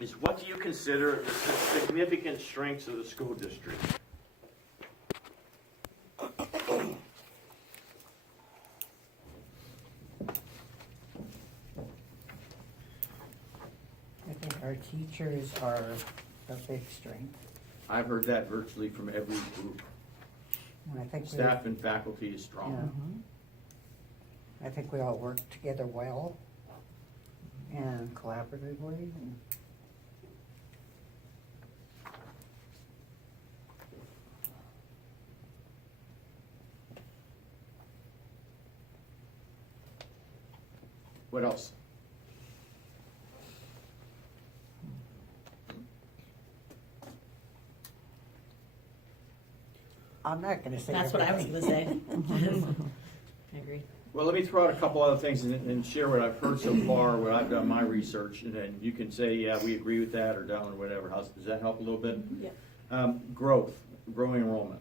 is what do you consider the significant strengths of the school district? I think our teachers are a big strength. I've heard that virtually from every group. And I think Staff and faculty is strong. I think we all work together well and collaboratively. And What else? I'm not gonna say That's what I was everything. gonna say. I agree. Well, let me throw out a couple other things and share what I've heard so far, what I've done my research, and then you can say, yeah, we agree with that, or don't, or whatever. Does that help a little bit? Yeah. Growing enrollment.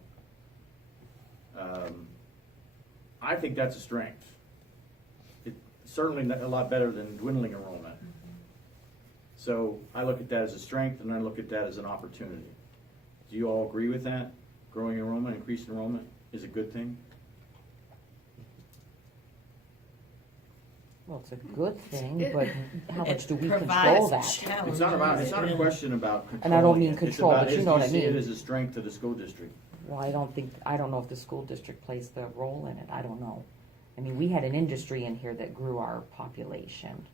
I think that's a strength. It's certainly a lot better than dwindling enrollment. So I look at that as a strength, and I look at that as an opportunity. Do you all agree with that? Growing enrollment, increased enrollment is a good thing? Well, it's a good thing, It- but how much it do we control provides that? challenges. It's not about, it's not a Yeah. question about And I don't controlling mean it. control, It's about, but you know what I do you see it mean. as a strength of the school district? Well, I don't know if the school district plays the role in it, I don't know. I mean, we had an industry in here that grew our population.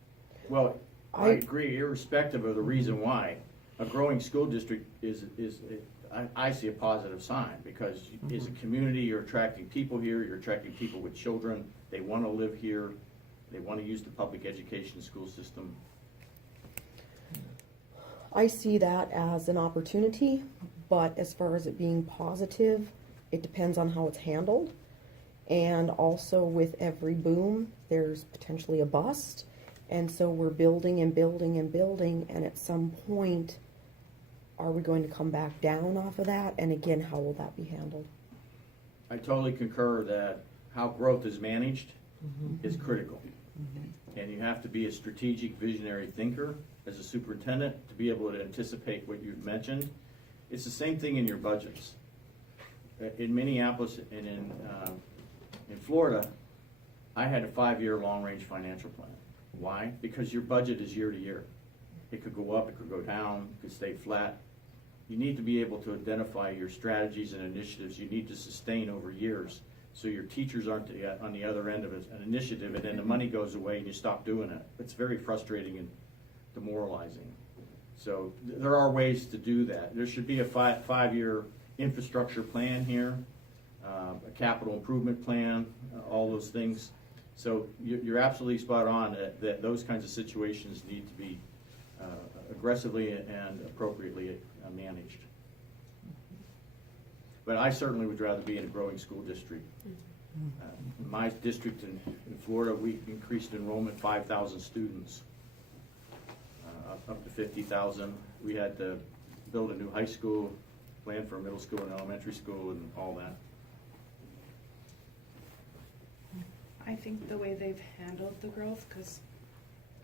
Well, I agree, irrespective of the reason why. A growing school district I see a positive sign, because as a community, you're attracting people here, you're attracting people with children, they want to live here, they want to use the public education school system. I see that as an opportunity, but as far as it being positive, it depends on how it's handled. And also with every boom, there's potentially a bust. And so we're building and building and building, and at some point, are we going to come back down off of that? And again, how will that be handled? I totally concur that how growth is managed is critical. And you have to be a strategic, visionary thinker as a superintendent to be able to anticipate what you've mentioned. It's the same thing in your budgets. In Minneapolis and in Florida, I had a 5-year long-range financial plan. Why? Because your budget is year to year. It could go up, it could go down, it could stay flat. You need to be able to identify your strategies and initiatives you need to sustain over years, so your teachers aren't on the other end of an initiative, and then the money goes away and you stop doing it. It's very frustrating and demoralizing. So there are ways to do that. There should be a five-year infrastructure plan here, a capital improvement plan, all those things. So you're absolutely spot on that those kinds of situations need to be aggressively and appropriately managed. But I certainly would rather be in a growing school district. In my district in Florida, we increased enrollment 5,000 students, up to 50,000. We had to build a new high school, plan for a middle school and elementary school and all that. I think the way they've handled the growth, because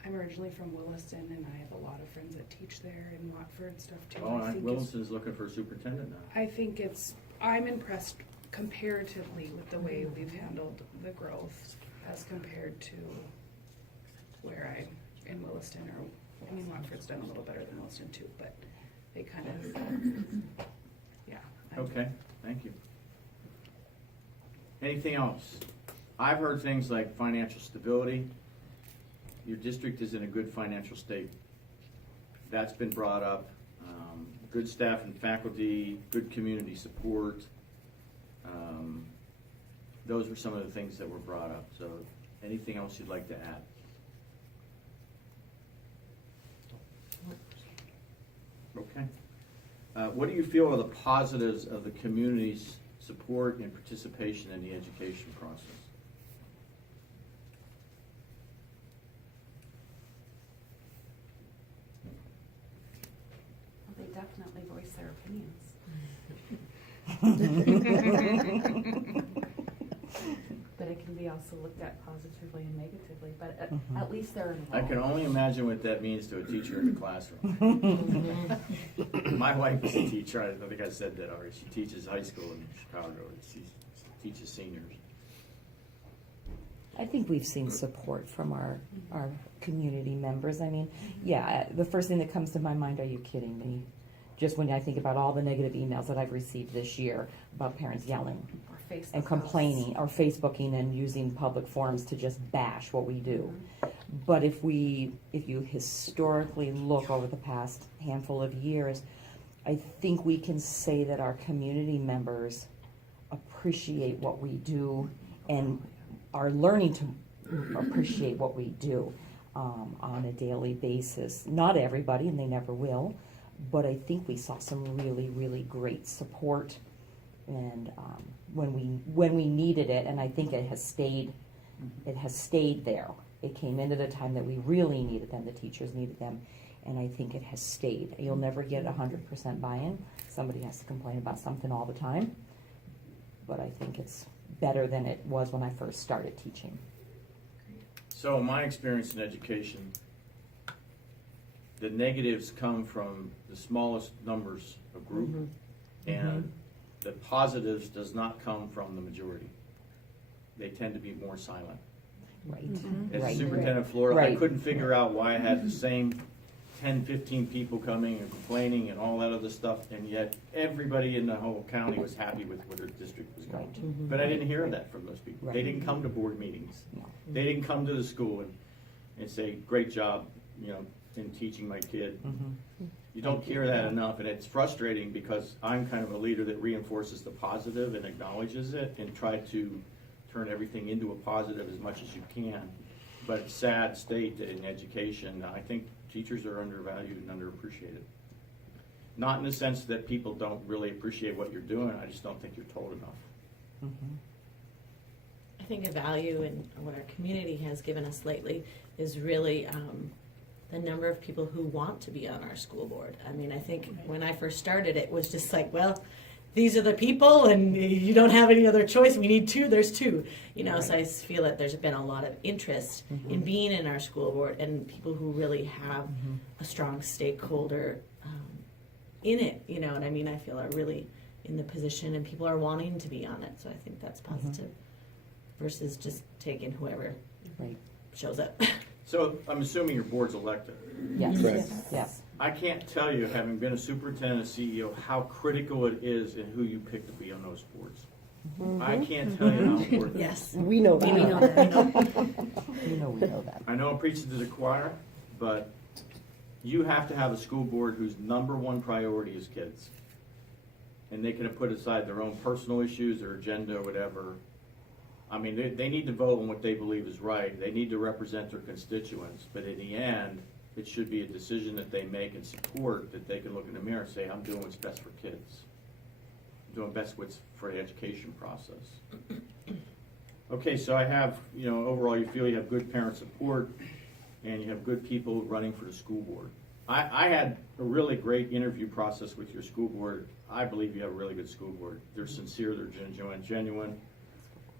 I'm originally from Williston and I have a lot of friends that teach there in Watford and stuff too. Oh, I think Williston's looking for a superintendent now. I think I'm impressed comparatively with the way we've handled the growth as compared to where I'm in Williston, or, I mean, Watford's done a little better than Williston too, but they kind of, yeah. Okay, thank you. Anything else? I've heard things like financial stability. Your district is in a good financial state. That's been brought up. Good staff and faculty, good community support. Those were some of the things that were brought up. So anything else you'd like to add? Okay. What do you feel are the positives of the community's support and participation in the education process? They definitely voice their opinions. The but it can be also looked at positively and negatively, but Mhm. at least they're involved. I can only imagine what that means to a teacher in the classroom. My wife is a teacher, I think I said that already, she teaches high school in Chicago, she teaches seniors. I think we've seen support from our community members. I mean, yeah, the first thing that comes to my mind, are you kidding me? Just when I think about all the negative emails that I've received this year about parents yelling Or Facebook and complaining, or Facebooking and using public forums to just bash what we do. But if you historically look over the past handful of years, I think we can say that our community members appreciate what we do and are learning to appreciate what we do on a daily basis. Not everybody, and they never will, but I think we saw some really, really great support, and when we needed it, and I think it has stayed there. It came into the time that we really needed them, the teachers needed them, and I think it has stayed. You'll never get 100% buy-in. Somebody has to complain about something all the time, but I think it's better than it was when I first started teaching. So my experience in education, the negatives come from the smallest numbers of group, and the positives does not come from the majority. They tend to be more silent. Right. As Right. Superintendent of Florida, I Right. couldn't figure out why I had the same 10, 15 people coming and complaining and all that other stuff, and yet everybody in the whole county was happy with where their district was going. Right. But I didn't hear that from those people. They Right. didn't come to board meetings. No. They didn't come to the school and say, great job, in teaching my kid. Mhm. You don't hear that enough, and it's frustrating because I'm kind of a leader that reinforces the positive and acknowledges it and try to turn everything into a positive as much as you can. But it's sad state that in education, I think teachers are undervalued and underappreciated. Not in the sense that people don't really appreciate what you're doing, I just don't think you're told enough. Mhm. I think a value in what our community has given us lately is really the number of people who want to be on our school board. I mean, I think when I first started, it was just like, well, these are the people and you don't have any other choice. We need two, there's two. So I feel that there's been a lot of interest in being in our school board and people who really have a strong stakeholder in it, and I mean, I feel are really in the position and people are wanting to be on it. So I think that's positive versus just taking whoever Right. shows up. So I'm assuming your board's elected. Yes. Correct. Yes. I can't tell you, having been a superintendent and CEO, how critical it is in who you pick to be on those boards. I can't tell you how important it is. Yes. We know that. We know that. We know that. I know I'm preaching to the choir, but you have to have a school board whose number one priority is kids. And they can put aside their own personal issues or agenda or whatever. I mean, they need to vote on what they believe is right. They need to represent their constituents. But in the end, it should be a decision that they make and support, that they can look in the mirror and say, I'm doing what's best for kids. I'm doing best what's for the education process. Okay, so I have, overall you feel you have good parent support and you have good people running for the school board. I had a really great interview process with your school board. I believe you have a really good school board. They're sincere, they're genuine.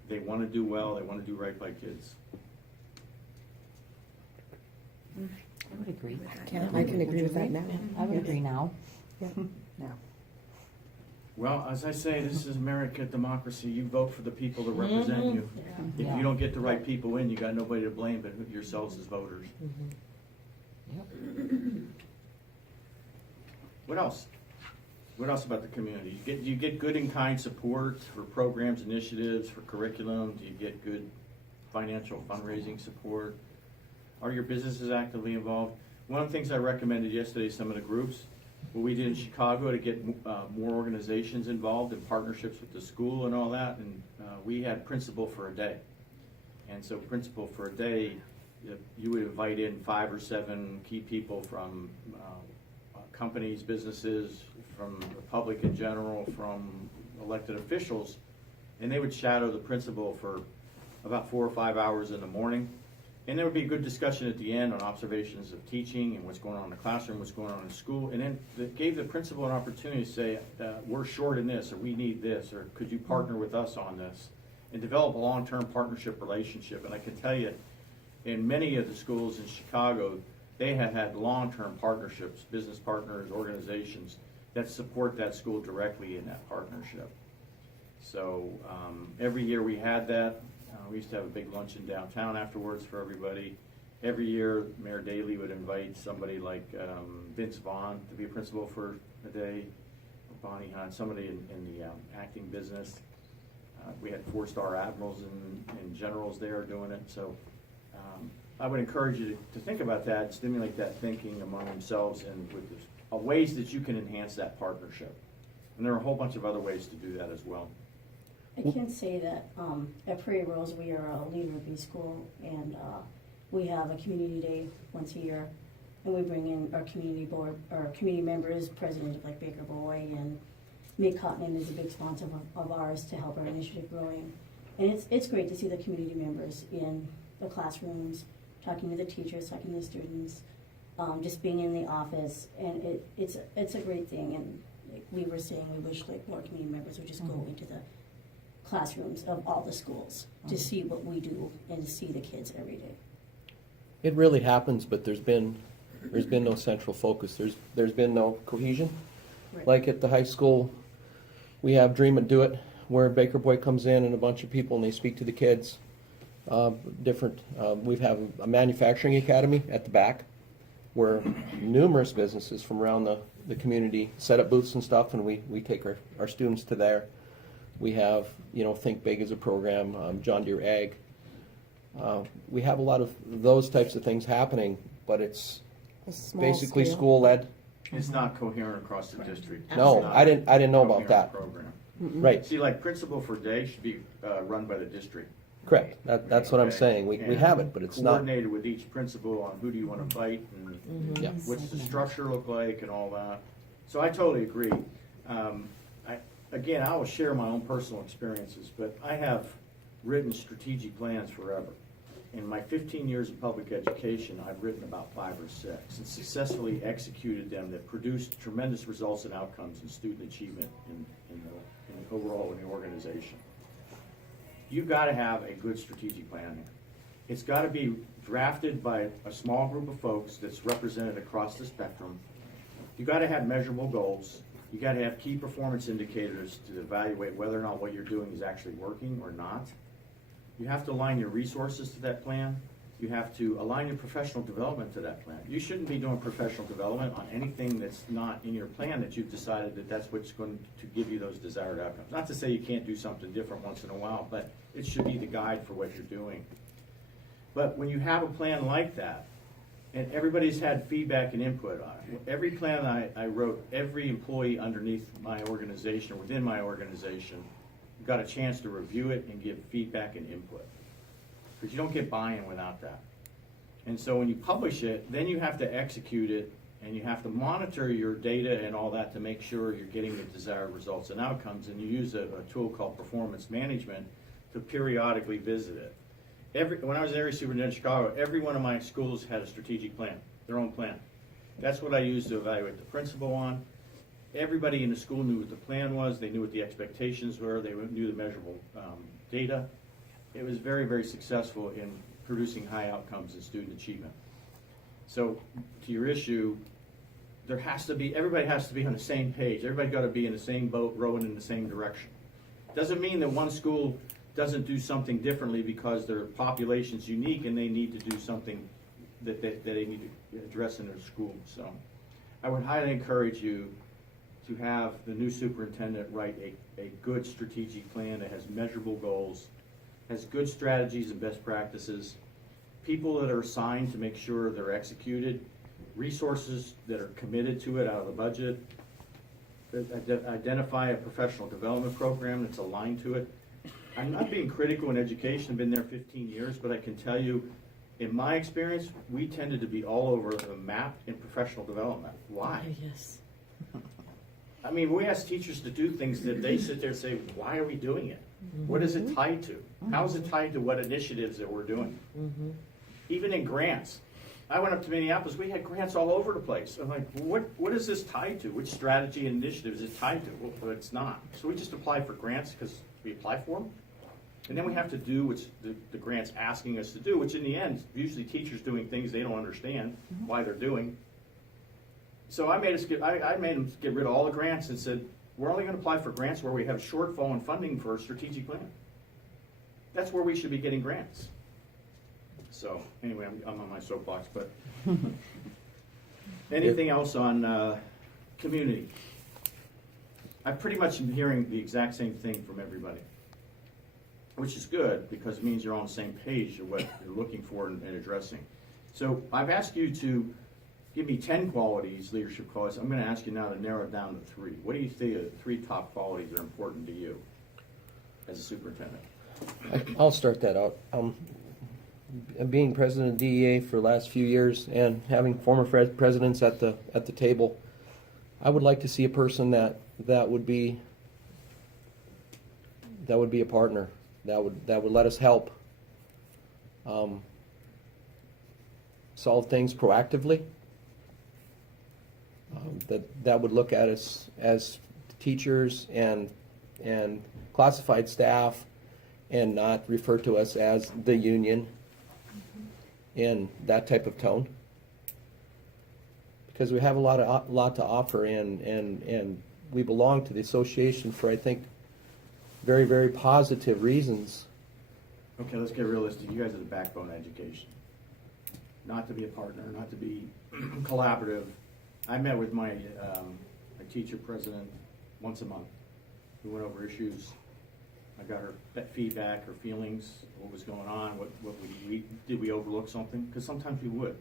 They want to do well, they want to do right by kids. I would agree. I can agree with that now. I would agree now. Yeah. Well, as I say, this is America democracy. You vote for the people that represent you. If Yeah. you don't get the right people in, you got nobody to blame but yourselves as voters. What else? What else about the community? Do you get good and kind support for programs, initiatives, for curriculum? Do you get good financial fundraising support? Are your businesses actively involved? One of the things I recommended yesterday to some of the groups, what we did in Chicago to get more organizations involved in partnerships with the school and all that, and we had Principal for a Day. And so Principal for a Day, you would invite in 5 or 7 key people from companies, businesses, from the public in general, from elected officials, and they would shadow the principal for about 4 or 5 hours in the morning. And there would be a good discussion at the end on observations of teaching and what's going on in the classroom, what's going on in school. And then it gave the principal an opportunity to say, we're short in this, or we need this, or could you partner with us on this? and develop a long-term partnership relationship. And I can tell you, in many of the schools in Chicago, they have had long-term partnerships, business partners, organizations that support that school directly in that partnership. So every year we had that. We used to have a big luncheon downtown afterwards for everybody. Every year, Mayor Daley would invite somebody like Vince Vaughn to be a principal for a day, or Bonnie Hunt, somebody in the acting business. We had 4-star admirals and generals there doing it. So I would encourage you to think about that, stimulate that thinking among themselves, and with ways that you can enhance that partnership. And there are a whole bunch of other ways to do that as well. I can say that at Prairie Rose, we are a leader of B School, and we have a community day once a year, and we bring in our community board, our community members, president like Baker Boy, and Mick Cotton is a big sponsor of ours to help our initiative growing. And it's great to see the community members in the classrooms, talking to the teachers, talking to the students, just being in the office, and it's a great thing. And like we were saying, we wish like more community members would just go into the classrooms of all the schools to see what we do and to see the kids every day. It really happens, but there's been no central focus. There's been no cohesion. Right. Like at the high school, we have Dream It, Do It, where Baker Boy comes in and a bunch of people and they speak to the kids. We have a manufacturing academy at the back where numerous businesses from around the community set up booths and stuff, and we take our students to there. We have, Think Big as a program, John Deere Ag. We have a lot of those types of things happening, but it's A small basically scale. school-led. It's not coherent across the district. No, It's not I didn't know a about coherent that. program. Right, See, like Principal for Day should be run by the district. correct. That's what I'm Okay? saying. We And have it, but it's not. coordinated with each principal on who do you want to fight and Yeah. what's the structure look like and all that. So I totally agree. Again, I will share my own personal experiences, but I have written strategic plans forever. In my 15 years of public education, I've written about 5 or 6 and successfully executed them that produced tremendous results and outcomes in student achievement in overall in the organization. You've got to have a good strategic plan here. It's got to be drafted by a small group of folks that's represented across the spectrum. You've got to have measurable goals. You got to have key performance indicators to evaluate whether or not what you're doing is actually working or not. You have to align your resources to that plan. You have to align your professional development to that plan. You shouldn't be doing professional development on anything that's not in your plan that you've decided that that's what's going to give you those desired outcomes. Not to say you can't do something different once in a while, but it should be the guide for what you're doing. But when you have a plan like that, and everybody's had feedback and input on it. Every plan I wrote, every employee underneath my organization, or within my organization, got a chance to review it and give feedback and input. Because you don't get buy-in without that. And so when you publish it, then you have to execute it, and you have to monitor your data and all that to make sure you're getting the desired results and outcomes, and you use a tool called performance management to periodically visit it. When I was area superintendent in Chicago, every one of my schools had a strategic plan, their own plan. That's what I used to evaluate the principal on. Everybody in the school knew what the plan was, they knew what the expectations were, they knew the measurable data. It was very, very successful in producing high outcomes in student achievement. So, to your issue, everybody has to be on the same page. Everybody got to be in the same boat, rowing in the same direction. Doesn't mean that one school doesn't do something differently because their population's unique and they need to do something that they need to address in their school. So I would highly encourage you to have the new superintendent write a good strategic plan that has measurable goals, has good strategies and best practices, people that are assigned to make sure they're executed, resources that are committed to it out of the budget, identify a professional development program that's aligned to it. I'm not being critical in education, I've been there 15 years, but I can tell you, in my experience, we tended to be all over the map in professional development. Why? Yes. I mean, we ask teachers to do things that they sit there and say, why are we doing it? What is it tied to? How is it tied to what initiatives that we're doing? Even in grants. I went up to Minneapolis, we had grants all over the place. I'm like, what is this tied to? Which strategy and initiative is it tied to? Well, it's not. So we just apply for grants because we apply for them? And then we have to do what the grant's asking us to do, which in the end, usually teachers doing things they don't understand why they're doing. So I made them get rid of all the grants and said, we're only gonna apply for grants where we have shortfall in funding for a strategic plan. That's where we should be getting grants. So, anyway, I'm on my soapbox, but. Anything else on community? I pretty much am hearing the exact same thing from everybody, which is good because it means you're on the same page of what you're looking for and addressing. So I've asked you to give me 10 qualities, leadership qualities. I'm going to ask you now to narrow it down to 3. What do you think are the 3 top qualities that are important to you as a superintendent? I'll start that out. Being president of DEA for the last few years and having former presidents at the table, I would like to see a person that would be a partner, that would let us help solve things proactively. That would look at us as teachers and classified staff and not refer to us as the union in that type of tone, because we have a lot to offer, and we belong to the association for, I think, very, very positive reasons. Okay, let's get realistic. You guys are the backbone of education. Not to be a partner, not to be collaborative. I met with my teacher president once a month. We went over issues. I got her feedback, her feelings, what was going on, did we overlook something? Because sometimes we would.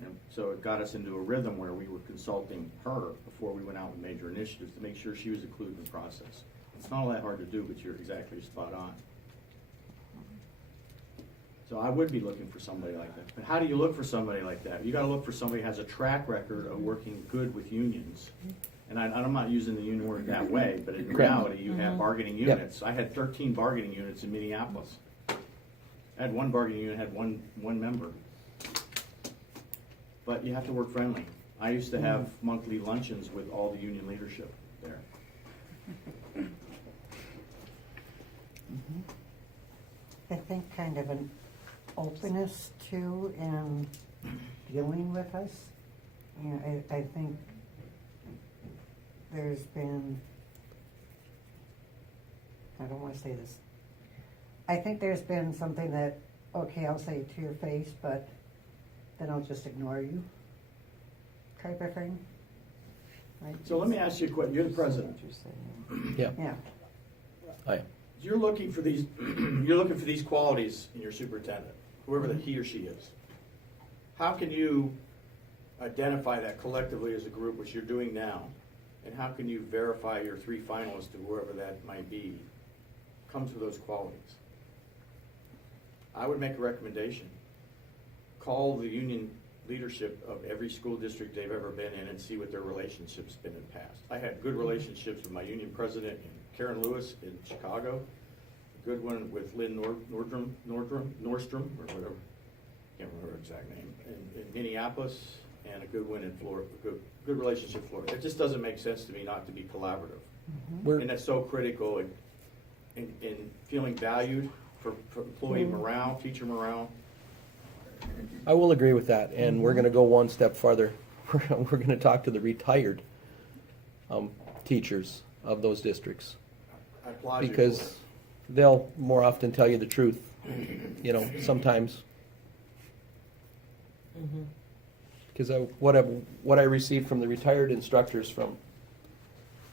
And so it got us into a rhythm where we were consulting her before we went out with major initiatives to make sure she was included in the process. It's not all that hard to do, but you're exactly spot on. So I would be looking for somebody like that. But how do you look for somebody like that? You got to look for somebody who has a track record of working good with unions. And I'm not using the union word that way, but in reality, you have bargaining units. I had 13 bargaining units in Minneapolis. I had one bargaining unit, had one member. But you have to work friendly. I used to have monthly luncheons with all the union leadership there. I think kind of an openness to in dealing with us. You know, I think there's been, I don't want to say this, I think there's been something that, okay, I'll say it to your face, but then I'll just ignore you, type of thing. Right? So let me ask you a question. You're the president. Yeah. Yeah. Hi. You're looking for these. You're looking for these qualities in your superintendent, whoever he or she is. How can you identify that collectively as a group, which you're doing now, and how can you verify your 3 finalists, to whoever that might be, come to those qualities? I would make a recommendation. Call the union leadership of every school district they've ever been in and see what their relationship's been in the past. I had good relationships with my union president, Karen Lewis, in Chicago. A good one with Lynn Nordstrom, or whatever, can't remember her exact name, in Minneapolis, and a good one in Florida, good relationship in Florida. It just doesn't make sense to me not to be collaborative. And that's so critical in feeling valued for employee morale, teacher morale. I will agree with that, and we're going to go one step farther. We're going to talk to the retired teachers of those districts, I applaud you for because it. they'll more often tell you the truth. You know, sometimes. Because what I received from the retired instructors from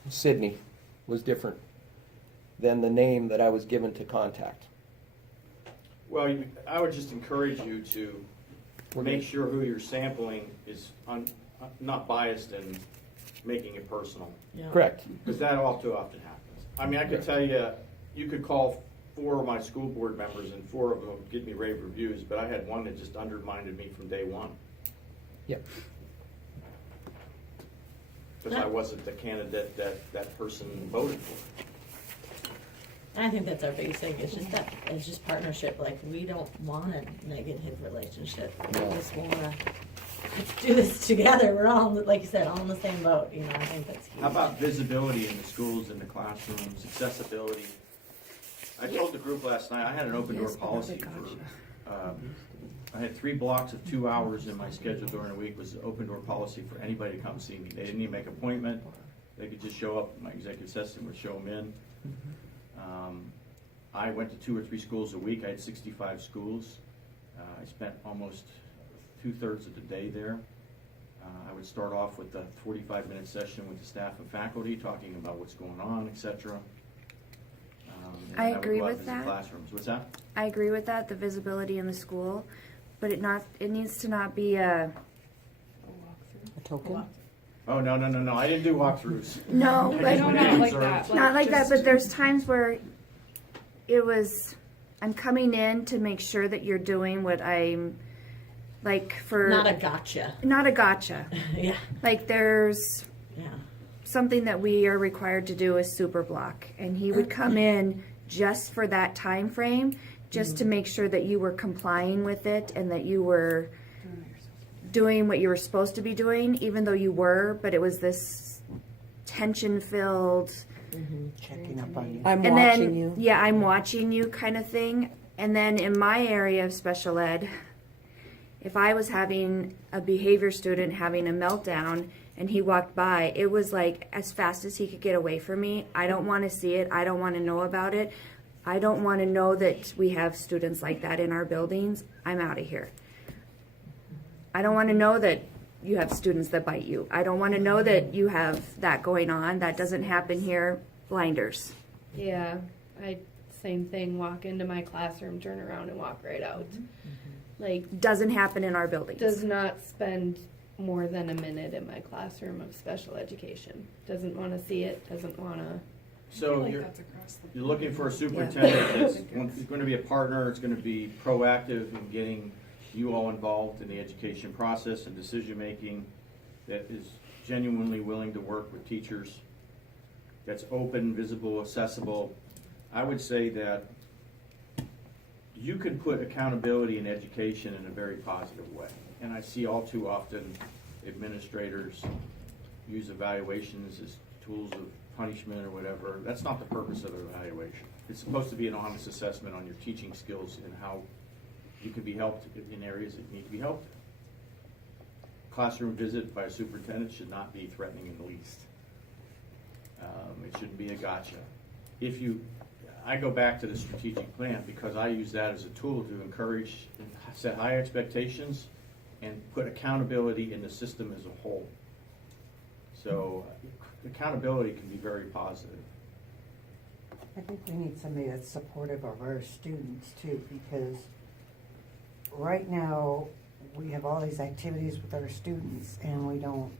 Sydney was different than the name that I was given to contact. Well, I would just encourage you to make sure who you're sampling is not biased and making it personal, Yeah. Correct. because that all too often happens. I mean, I could tell you, you could call 4 of my school board members and 4 of them would give me rave reviews, but I had one that just undermined me from day one. Yep. Because I wasn't the candidate that person voted for. And I think that's our biggest thing, it's just partnership, like, we don't want a negative relationship. We just wanna, let's do this together, we're all, like you said, all in the same boat, you know, I think that's huge. How about visibility in the schools, in the classrooms, accessibility? I told the group last night, I had an open door Yes, but policy gotcha. for, I had 3 blocks of 2 hours in my schedule during the week was an open door policy for anybody to come see me. They didn't even make an appointment. They could just show up. My executive assistant would show them in. I went to 2 or 3 schools a week. I had 65 schools. I spent almost 2/3 of the day there. I would start off with a 45-minute session with the staff and faculty, talking about what's going on, et cetera. And I would agree go out and with visit that. Classrooms. What's that? I agree with that, the visibility in the school, but it needs to not be a, A token? Oh, no. I didn't do walkthroughs. no, I but just No, went not in like and that. observed. not like that, just- but there's times where it was, I'm coming in to make sure that you're doing what I'm, like for. Not a gotcha. Not a gotcha. Yeah, Like there's yeah. something that we are required to do is super block, and he would come in just for that time frame, just to make sure that you were complying with it and that you were doing what you were supposed to be doing, even though you were, but it was this tension filled Checking up on you. I'm and watching then you. yeah, I'm watching you kind of thing. And then in my area of special ed, if I was having a behavior student having a meltdown and he walked by, it was like as fast as he could get away from me. I don't want to see it. I don't want to know about it. I don't want to know that we have students like that in our buildings. I'm out of here. I don't want to know that you have students that bite you. I don't want to know that you have that going on. That doesn't happen here. Blinders. Yeah, same thing, walk into my classroom, turn around and walk right out. Like, Doesn't happen in our buildings. does not spend more than a minute in my classroom of special education. Doesn't want to see it, doesn't want to. I So feel like you're, that's across the. you're looking for a superintendent that's going to be a partner, it's going to be proactive in getting you all involved in the education process and decision-making, that is genuinely willing to work with teachers, that's open, visible, accessible. I would say that you can put accountability in education in a very positive way. And I see all too often administrators use evaluations as tools of punishment or whatever. That's not the purpose of an evaluation. It's supposed to be an honest assessment on your teaching skills and how you can be helped in areas that need to be helped. Classroom visit by a superintendent should not be threatening in the least. It shouldn't be a gotcha. I go back to the strategic plan because I use that as a tool to encourage, set high expectations, and put accountability in the system as a whole. So accountability can be very positive. I think we need somebody that's supportive of our students too, because right now, we have all these activities with our students and we don't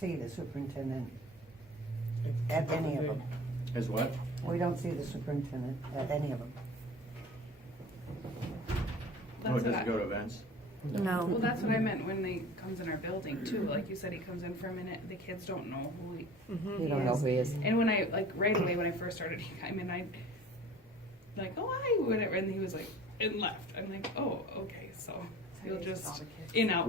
see the superintendent at any of them. As what? We don't see the superintendent at any of them. No, it That's what doesn't go to events. No. Well, that's what I meant when he comes in our building too. Like you said, he comes in for a minute. The kids don't know who he. You don't know who he is. And when I right away when I first started, I mean, I like, oh hi, whatever, and he was like, and left. I'm like, oh okay, so you'll just in out.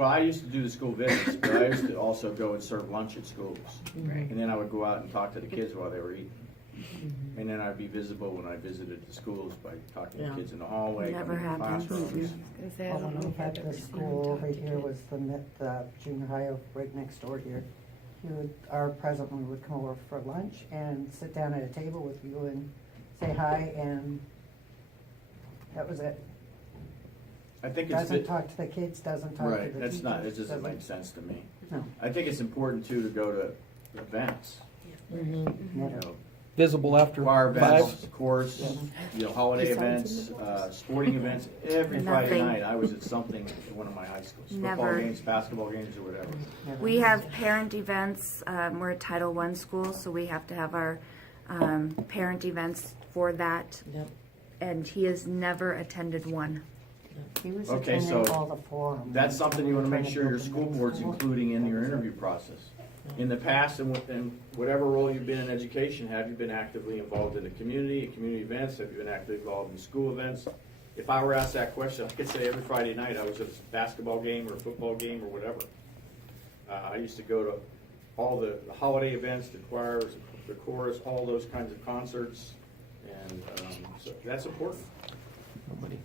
I used to do the school visits, but I used to also go and serve lunch at schools. Right. And then I would go out and talk to the kids while they were eating. And then I'd be visible when I visited the schools by talking to Yeah. kids in the hallway, Never coming to happens. classrooms. Well, when we had the school over here was the junior high right next door here. Our president would come over for lunch and sit down at a table with you and say hi, and that was it. I think it's, Doesn't talk to the kids, doesn't talk to the right, teachers. that's not, it doesn't make sense to me. No, I think it's important too to go to events, you never. know, Visible after choir 5. events, course, holiday events, sporting events. Every Friday Nothing. night, I was at something at one of my high schools. Football Never. games, basketball games, or whatever. Never. We have parent events. We're a Title I school, so we have to have our parent events for that. Yep. And he has never attended one. He was Okay, attending so all the forums. That's something you want to make Trying sure your open school the board's school. including in your interview process. In the past, and whatever role you've been in education, have you been actively involved in the community events? Have you been actively involved in school events? If I were asked that question, I could say every Friday night I was at a basketball game or a football game or whatever. I used to go to all the holiday events, the choirs, the chorus, all those kinds of concerts. And so that's important. Nobody.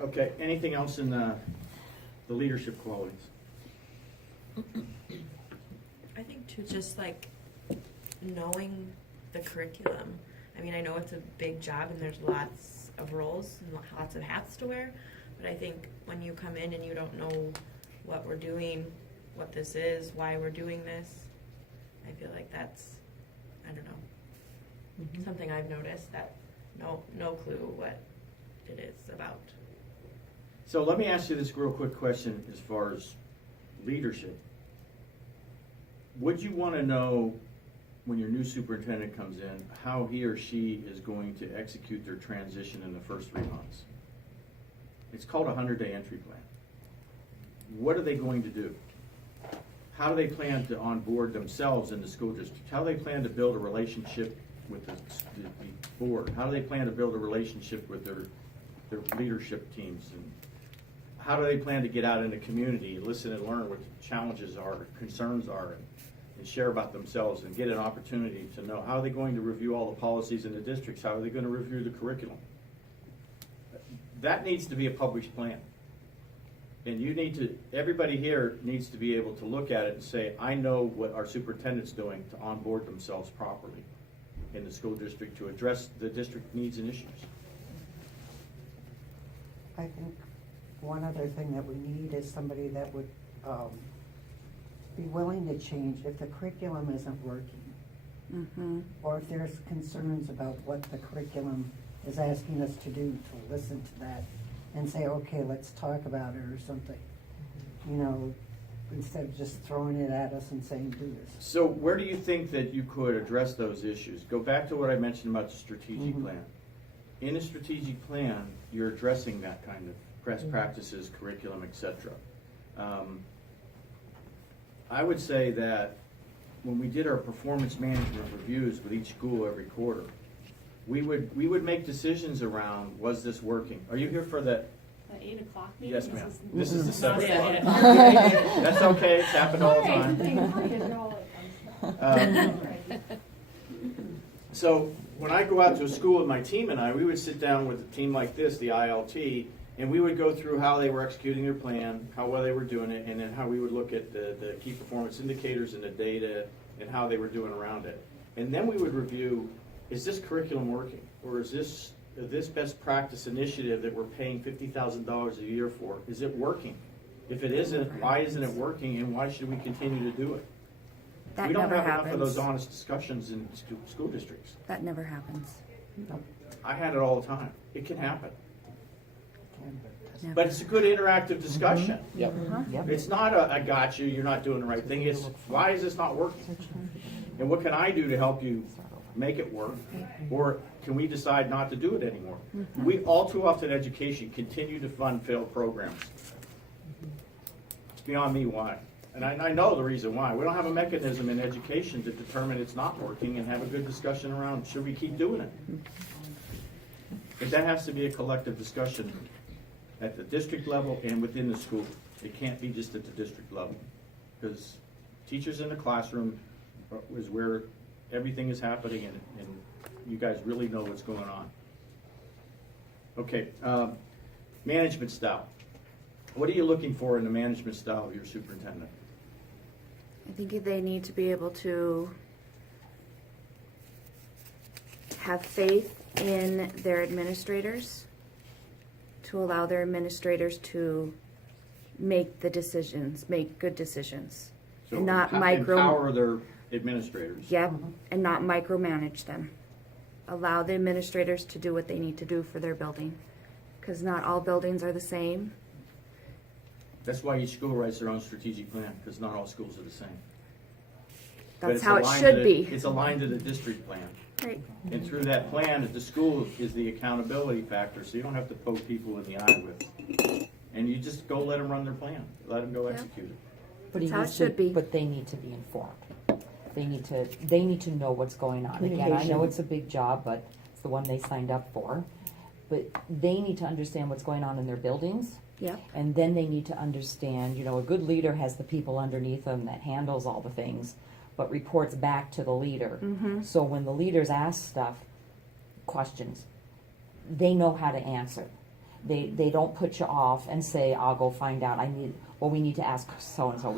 Okay, anything else in the leadership qualities? I think too, just like knowing the curriculum. I mean, I know it's a big job and there's lots of roles and lots of hats to wear, but I think when you come in and you don't know what we're doing, what this is, why we're doing this, I feel like that's, I don't know, something I've noticed, that no clue what it is about. So let me ask you this real quick question as far as leadership. Would you want to know, when your new superintendent comes in, how he or she is going to execute their transition in the first 3 months? It's called a 100-day entry plan. What are they going to do? How do they plan to onboard themselves in the school district? How do they plan to build a relationship with the board? How do they plan to build a relationship with their leadership teams? And how do they plan to get out in the community, listen and learn what the challenges are, concerns are, and share about themselves and get an opportunity to know? How are they going to review all the policies in the districts? How are they going to review the curriculum? That needs to be a published plan. And you need to, everybody here needs to be able to look at it and say, I know what our superintendent's doing to onboard themselves properly in the school district to address the district needs and issues. I think one other thing that we need is somebody that would be willing to change if the curriculum isn't working. Or if there's concerns about what the curriculum is asking us to do, to listen to that and say, okay, let's talk about it or something. You know, instead of just throwing it at us and saying, do this. So where do you think that you could address those issues? Go back to what I mentioned about the strategic plan. In a strategic plan, you're addressing that kind of best practices, curriculum, etc. I would say that when we did our performance management reviews with each school every quarter, we would make decisions around, was this working? Are you here for the 8 o'clock meeting? Yes, ma'am. This is the 7 Yeah, o'clock. yeah. That's okay, it's happened all the time. So when I go out to a school with my team and we would sit down with a team like this, the ILT, and we would go through how they were executing their plan, how well they were doing it, and then how we would look at the key performance indicators and the data and how they were doing around it. And then we would review, is this curriculum working? Or is this best practice initiative that we're paying $50,000 a year for, is it working? If it isn't, why isn't it working, and why should we continue to do it? That We don't never have enough happens. of those honest discussions in school districts. That never happens. I had it all the time. It can happen. Never. But it's a good interactive discussion. Yep. It's not a, I got you, you're not doing the right thing. It's, why is this not working? And what can I do to help you make it work? Or can we decide not to do it anymore? We, all too often in education, continue to fund failed programs. It's beyond me why. And I know the reason why. We don't have a mechanism in education to determine it's not working and have a good discussion around, should we keep doing it? But that has to be a collective discussion at the district level and within the school. It can't be just at the district level. Because teachers in the classroom is where everything is happening, and you guys really know what's going on. Okay, management style. What are you looking for in the management style of your superintendent? I think they need to be able to have faith in their administrators, to allow their administrators to make the decisions, make good decisions, So and not micro. empower their administrators. Yep, and not micromanage them. Allow the administrators to do what they need to do for their building, because not all buildings are the same. That's why each school writes their own strategic plan, because not all schools are the same. But That's it's how it aligned should to be. It's aligned to the district plan. Right. And through that plan, the school is the accountability factor, so you don't have to poke people in the eye with. And you just go let them run their plan, let them go Yep. execute it. But That's he how it needs should be. But they need to be informed. They need to know what's going on. Again, I know Communication. it's a big job, but it's the one they signed up for. But they need to understand what's going on in their buildings. Yep. And then they need to understand, you know, a good leader has the people underneath them that handles all the things, but reports back to the leader. Mm-hmm. So when the leaders ask stuff, questions, they know how to answer. They don't put you off and say, I'll go find out. We need to ask so-and-so.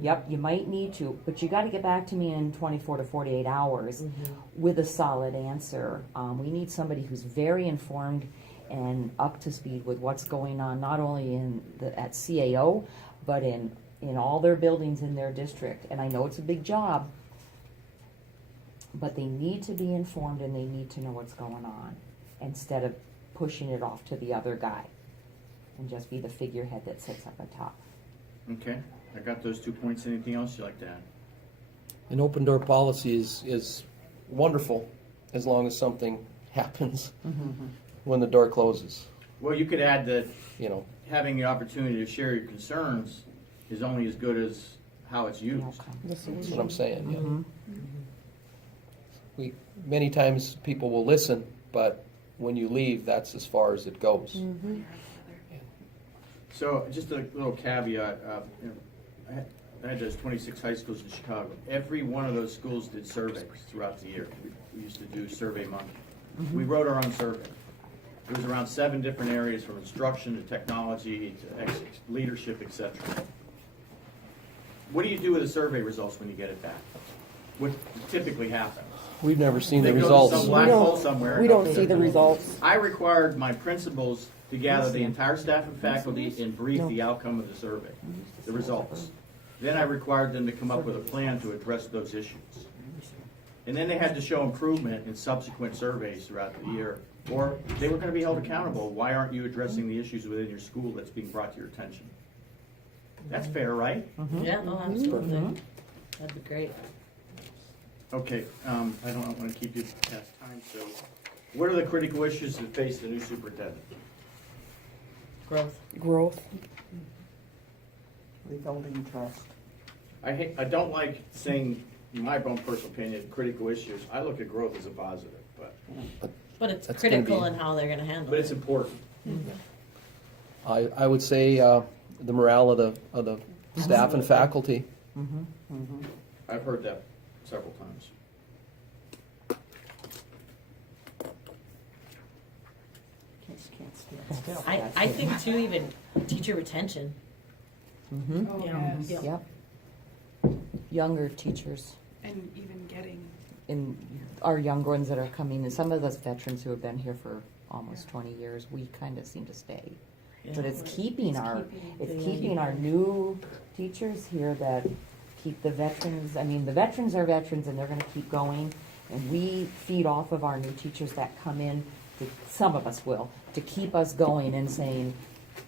Yep, you might need to, but you got to get back to me in 24 to 48 hours with a solid answer. We need somebody who's very informed and up to speed with what's going on, not only at CAO, but in all their buildings in their district. And I know it's a big job, but they need to be informed and they need to know what's going on instead of pushing it off to the other guy and just be the figurehead that sits up at top. Okay, I got those 2 points. Anything else you'd like to add? An open door policy is wonderful as long as something happens when the door closes. Well, you could add that You know, having the opportunity to share your concerns is only as good as how it's used. that's what I'm saying. Yeah. Many times people will listen, but when you leave, that's as far as it goes. So just a little caveat, I had those 26 high schools in Chicago. Every one of those schools did surveys throughout the year. We used to do survey month. We wrote our own survey. It was around 7 different areas, from instruction to technology to leadership, etc. What do you do with the survey results when you get it back? What typically happens? We've never seen the They go to results. some black hole somewhere. We don't see the results. I required my principals to gather the entire staff and faculty and brief the outcome of the survey, the results. Then I required them to come up with a plan to address those issues. And then they had to show improvement in subsequent surveys throughout the year, or they were going to be held accountable. Why aren't you addressing the issues within your school that's being brought to your attention? That's fair, right? Yeah, no, absolutely. That'd be great. Okay, I don't want to keep you past time, so what are the critical issues that face the new superintendent? Growth. Rebuilding trust. I don't like saying, in my own personal opinion, critical issues. I look at growth as a positive, But it's That's gonna critical be- in how they're going to handle but it. it's important. I would say the morale of the staff and faculty. I've heard that several times. Can't stand still. I think too, even teacher retention. Oh, You know, yes. yeah. Yep. Younger teachers And even getting, in our young ones that are coming, and some of those veterans who have been here for almost 20 years, we kind of seem to stay. But it's keeping our new teachers here that keep the veterans. I mean, the veterans are veterans and they're going to keep going. And we feed off of our new teachers that come in, some of us will, to keep us going and saying,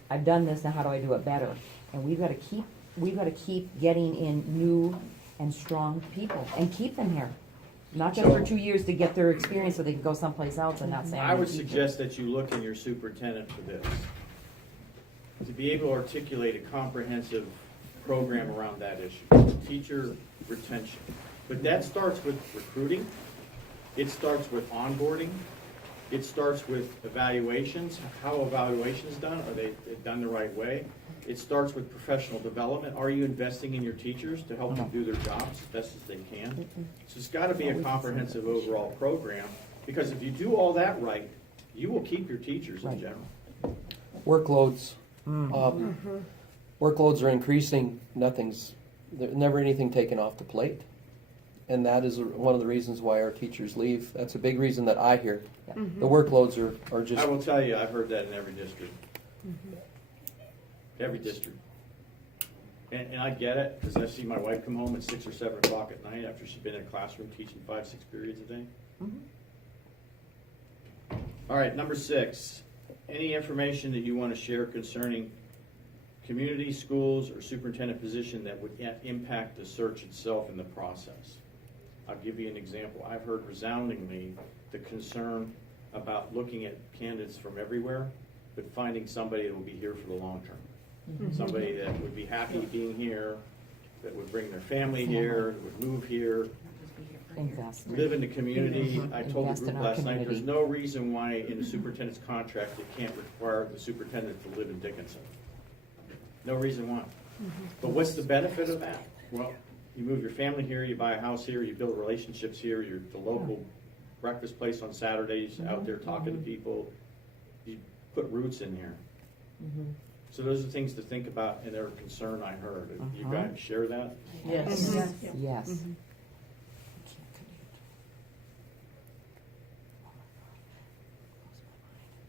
I've done this, now how do I do it better? And we've got to keep getting in new and strong people and keep them here. Not just for 2 years to get their experience so they can go someplace else and not say, I would suggest that you look in your superintendent for this. To be able to articulate a comprehensive program around that issue, teacher retention. But that starts with recruiting, it starts with onboarding, it starts with evaluations, how evaluations done, are they done the right way? It starts with professional development, are you investing in your teachers to help them do their jobs as best as they can? So it's gotta be a comprehensive overall program, because if you do all that right, you will keep your teachers in general. Workloads. Workloads are increasing. There's never anything taken off the plate. And that is one of the reasons why our teachers leave. That's a big reason that I hear. The workloads are just. I will tell you, I've heard that in every district. Every district. And I get it, because I see my wife come home at 6 or 7 o'clock at night after she's been in a classroom teaching 5-6 periods a day. All right, number 6, any information that you want to share concerning community, schools, or superintendent position that would impact the search itself in the process. I'll give you an example. I've heard resoundingly the concern about looking at candidates from everywhere, but finding somebody that will be here for the long term. Somebody that would be happy being here, that would bring their family here, would move here, invest. live in the community. I told the Invest in group our last night, there's community. no reason why in the superintendent's contract it can't require the superintendent to live in Dickinson. No reason why. But what's the benefit of that? Well, you move your family here, you buy a house here, you build relationships here, you're the local breakfast place on Saturdays, out there talking to people. You put roots in here. So those are things to think about and their concern I heard. You guys share that? Yes. Yes.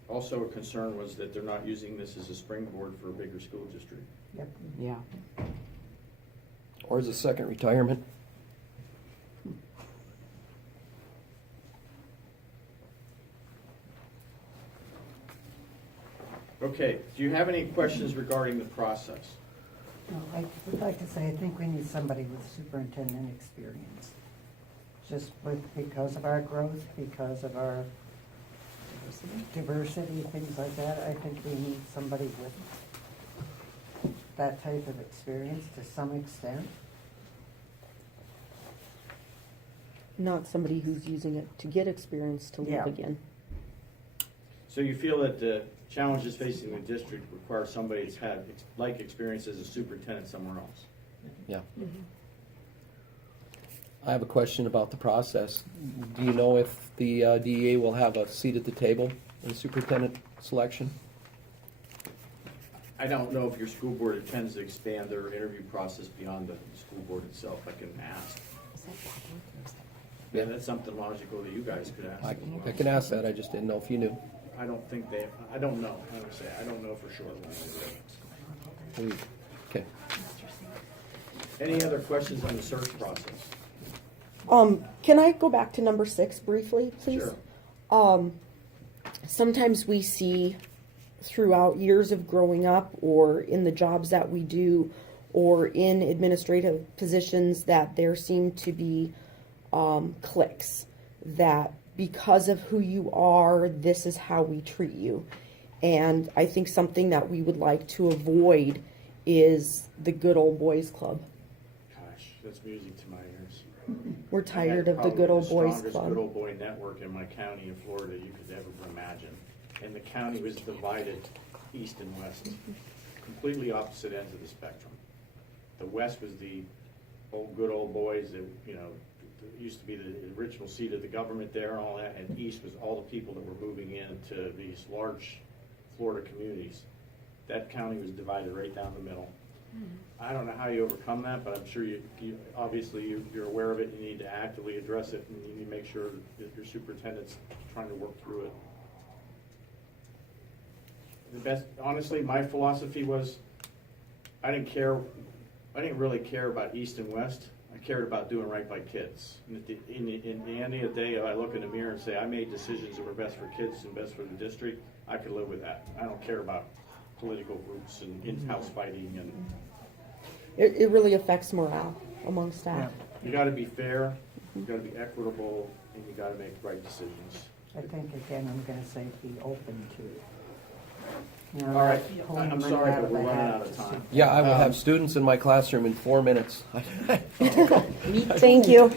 Also, a concern was that they're not using this as a springboard for a bigger school district. Yep. Yeah. Or as a second retirement. Okay, do you have any questions regarding the process? No, I would like to say, I think we need somebody with superintendent experience. Just because of our growth, because of our diversity, things like that, I think we need somebody with that type of experience to some extent. Not somebody who's using it to get experience to leave Yeah. again. So you feel that the challenges facing the district require somebody that's had like experience as a superintendent somewhere else? Yeah. I have a question about the process. Do you know if the DEA will have a seat at the table in superintendent selection? I don't know if your school board intends to expand their interview process beyond the school board itself. I can ask. Yeah, that's something logical that you guys could ask. I as well. I can ask that, I just didn't know if you knew. I don't think they, I don't know, I would say, I don't know for sure. Okay. Any other questions on the search process? Can I go back to number 6 briefly, please? Sure. Sometimes we see throughout years of growing up or in the jobs that we do or in administrative positions that there seem to be cliques that because of who you are, this is how we treat you. And I think something that we would like to avoid is the good old boys club. Gosh, that's music to my ears. We're tired of the good old boys Strongest club. good old boy network in my county in Florida you could ever imagine. And the county was divided east and west, completely opposite ends of the spectrum. The west was the good old boys that, you know, used to be the original seat of the government there and all that, and east was all the people that were moving into these large Florida communities. That county was divided right down the middle. I don't know how you overcome that, but I'm sure you obviously you're aware of it. You need to actively address it, and you need to make sure that your superintendent's trying to work through it. The best, honestly, my philosophy was, I didn't really care about east and west. I cared about doing right by kids. And at the end of the day, I look in the mirror and say, I made decisions that were best for kids and best for the district. I could live with that. I don't care about political groups and in-house fighting. And It really affects morale among staff. you got to be fair, you got to be equitable, and you got to make the right decisions. I think, again, I'm gonna say be open to it. You know, All right, not pulling I'm money sorry, out but of we're the running hat out of to time. Yeah, I will have students in my classroom in 4 minutes. Thank you.